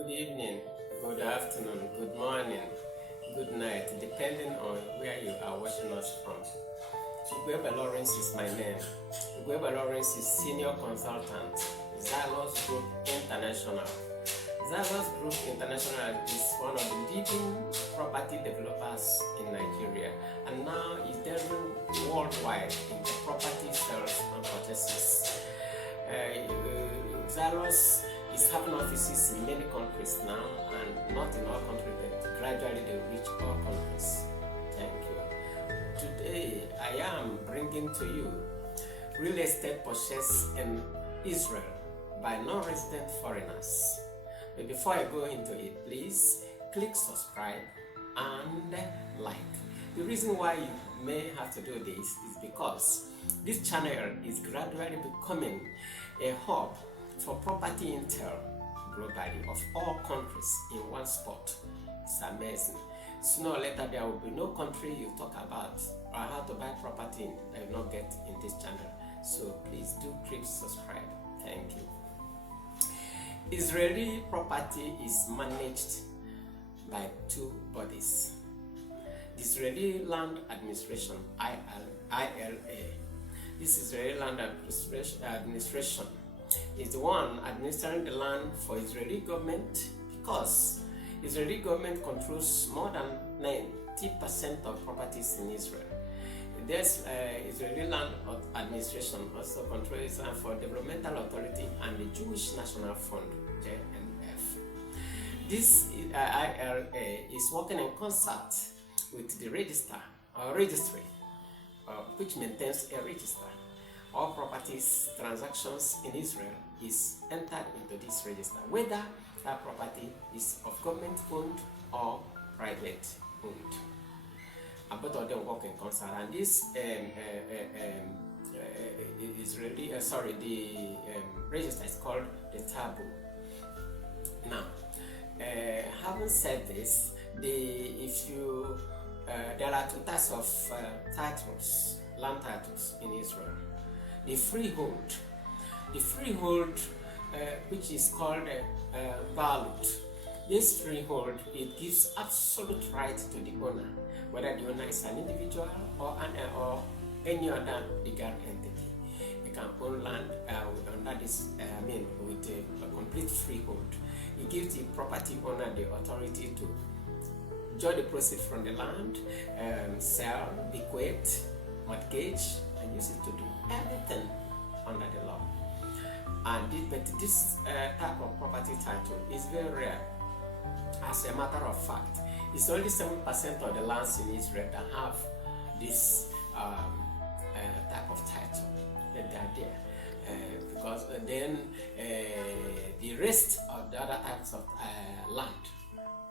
Good evening, good afternoon, good morning, good night, depending on where you are watching us from. Igweba Lawrence is my name. Igweba Lawrence is Senior Consultant, Xylos Group International. Xylos Group International is one of the leading property developers in Nigeria and now is delivering worldwide in the property sales and purchases. Xylos is having offices in many countries now, and not in all countries, but gradually they reach all countries. Thank you. Today, I am bringing to you real estate purchase in Israel by non-resident foreigners. But before I go into it, please click subscribe and like. The reason why you may have to do this is because this channel is gradually becoming a hub for property intel globally of all countries in one spot. It's amazing. Sooner or later there will be no country you talk about or how to buy property in that you not get in this channel. So please do click subscribe. Thank you. Israeli property is managed by two bodies. The Israeli Land Administration, ILA. This Israeli Land Administration is the one administering the land for Israeli government because Israeli government controls more than 90% of properties in Israel. There's Israeli Land Administration also controls land for Developmental Authority and the Jewish National Fund, JNF. This IRA is working in concert with the registry, which maintains a register. All properties transactions in Israel is entered into this register, whether that property is of government owned or private owned. And both of them work in concert. And this register is called the Taboo. Now, having said this, there are two types of titles, land titles in Israel. The freehold, which is called balut. This freehold, it gives absolute right to the owner, whether the owner is an individual or any other legal entity. They can own land under this, with a complete freehold. It gives the property owner the authority to enjoy the proceeds from the land, sell, bequeath, mortgage, and use it to do everything under the law. And this type of property title is very rare. As a matter of fact, it's only 7% of the lands in Israel that have this type of title. That they are there. Because then the rest of the other types of land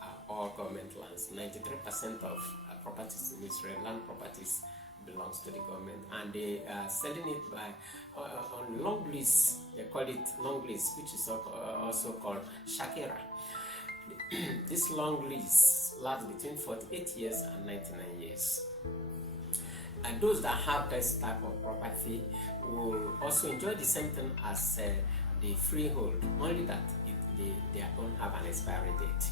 are all government lands. 93% of properties in Israel, land properties, belongs to the government, and they are selling it by on long lease. They call it long lease, which is also called shakera. This long lease lasts between 48 years and 99 years. And those that have this type of property will also enjoy the same thing as the freehold, only that they don't have an expiry date.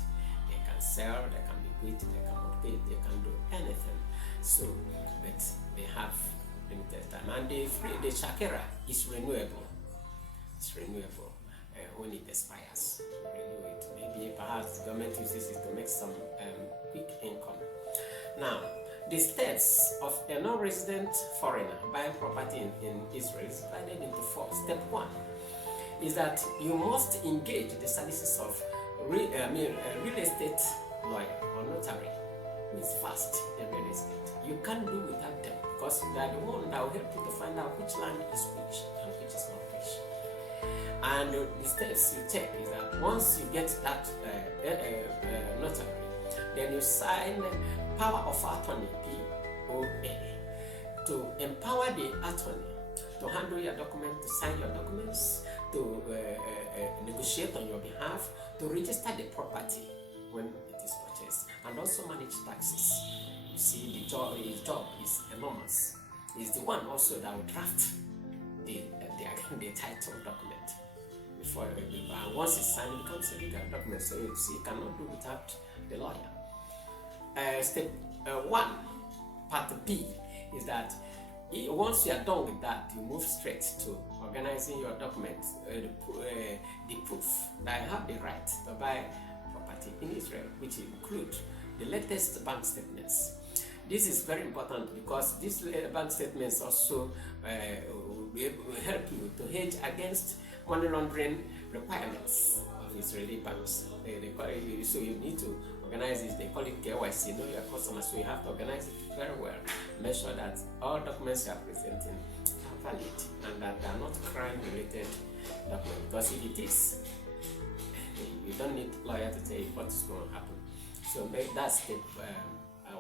They can sell, they can bequeath, they can mortgage, they can do anything. So, but they have limited time, and the shakera is renewable. It's renewable when it expires. Renew it. Maybe perhaps the government uses it to make some quick income. Now, the steps of a non-resident foreigner buying property in Israel is divided into four. Step one is that you must engage the services of a real estate lawyer or notary who is fast in real estate. You can't do without them because they are the one that will help you to find out which land is which and which is not which. And the steps you take is that once you get that notary, then you sign power of attorney, POA, to empower the attorney to handle your document, to sign your documents, to negotiate on your behalf, to register the property when it is purchased, and also manage taxes. You see, his job is enormous. He's the one also that will draft the title document. before once it's signed, it becomes a legal document. So you cannot do without the lawyer. Step 1, part B, is that once you are done with that, you move straight to organizing your documents, the proof that I have the right to buy property in Israel, which include the latest bank statements. This is very important because these bank statements also will help you to hedge against money laundering requirements of Israeli banks. So you need to organize this. They call it KYC, know your customer. So you have to organize it very well. Make sure that all documents you are presenting are valid and that they are not crime-related documents. Because if it is, you don't need a lawyer to tell you what is going to happen. So that's step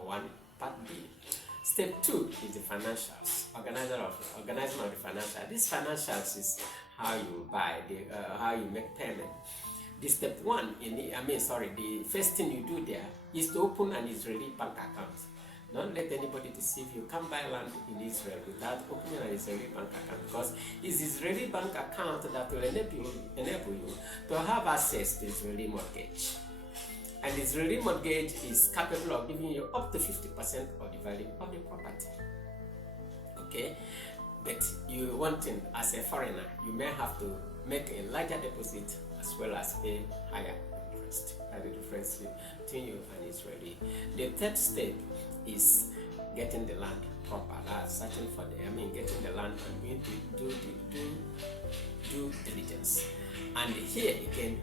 1, part B. Step 2 is the financials. Organizing of the financials. These financials is how you buy, how you make payment. The step 1 the first thing you do there is to open an Israeli bank account. Don't let anybody deceive you. You can't buy land in Israel without opening an Israeli bank account, because it's Israeli bank account that will enable you to have access to Israeli mortgage. And Israeli mortgage is capable of giving you up to 50% of the value of the property. Okay? But you want to, as a foreigner, you may have to make a larger deposit as well as pay higher interest. The difference between you and Israeli. The third step is getting the land proper. Searching for getting the land and going to do diligence. And here again,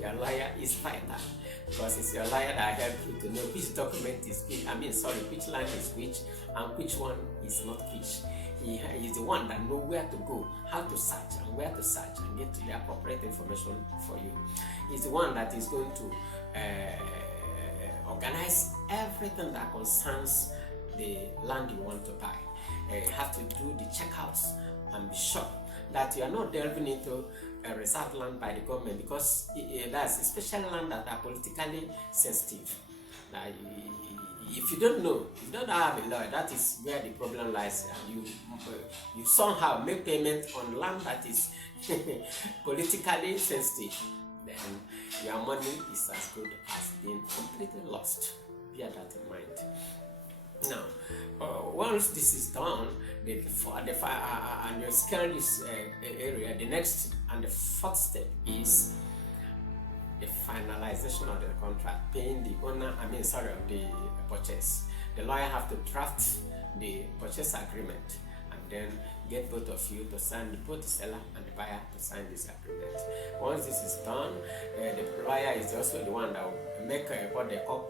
your lawyer is vital, because it's your lawyer that helps you to know which document is which land is which and which one is not which. He is the one that knows where to go, how to search and where to search and get the appropriate information for you. He's the one that is going to organize everything that concerns the land you want to buy. You have to do the checkouts and be sure that you are not delving into a reserved land by the government, because that's especially land that are politically sensitive. If you don't know, if you don't have a lawyer, that is where the problem lies. You somehow make payment on land that is politically sensitive, then your money is as good as being completely lost. Bear that in mind. Now, once this is done, and you scale this area, the next and the fourth step is the finalization of the contract, paying the owner, of the purchase. The lawyer have to draft the purchase agreement and then get both of you to sign, both the seller and the buyer to sign this agreement. Once this is done, the lawyer is also the one that will make what they call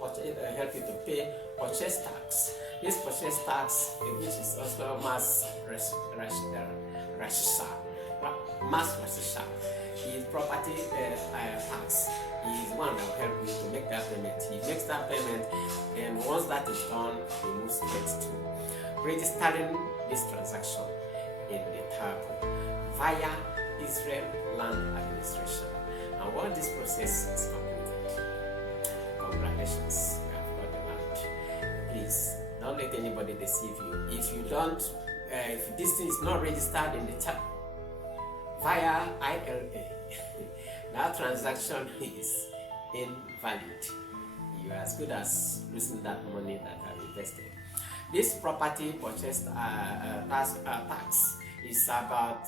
help you to pay purchase tax. This purchase tax, which is also mass registrar, is property tax. He is one that will help you to make that payment. He makes that payment, and once that is done, he moves straight to registering this transaction in the tab via Israel Land Administration. And once this process is completed, congratulations, you have got the land. Please don't let anybody deceive you. If you don't, if this thing is not registered in the tab via ILA, that transaction is invalid. You are as good as losing that money that have invested. This property purchase tax is about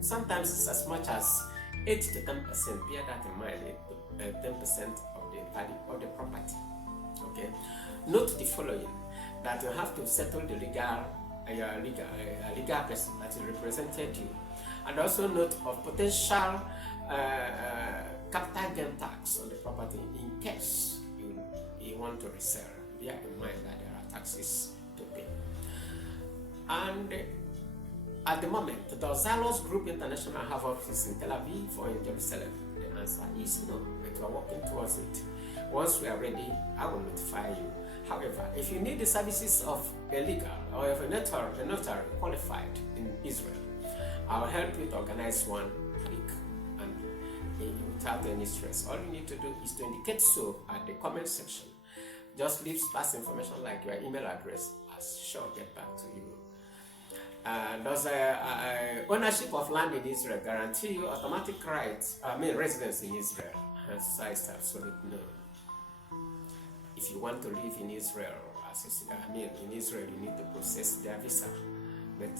sometimes it's as much as 8 to 10%. Bear that in mind, 10% of the value of the property. Okay. Note the following: that you have to settle the legal person that represented you, and also note of potential capital gain tax on the property in case you want to resell. Bear in mind that there are taxes to pay. And at the moment, does Xelos Group International have offices in Telaviv or in Jerusalem? The answer is no, but we are working towards it. Once we are ready, I will notify you. However, if you need the services of a legal or of a notary qualified in Israel, I will help you to organize one quick and without any stress. All you need to do is to indicate so at the comment section. Just leave sparse information like your email address. I'll sure get back to you. Does ownership of land in Israel guarantee you automatic rights, residence in Israel? I say absolutely no. If you want to live in Israel, in Israel you need to process their visa. But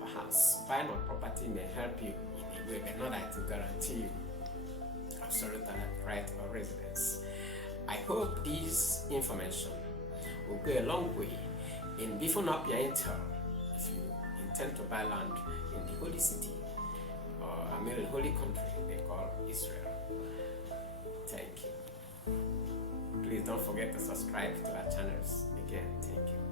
perhaps buying of property may help you in a way, but not that to guarantee you absolute right of residence. I hope this information will go a long way in beefing up your intel if you intend to buy land in the holy city, or the holy country they call Israel. Thank you. Please don't forget to subscribe to our channels. Again, thank you.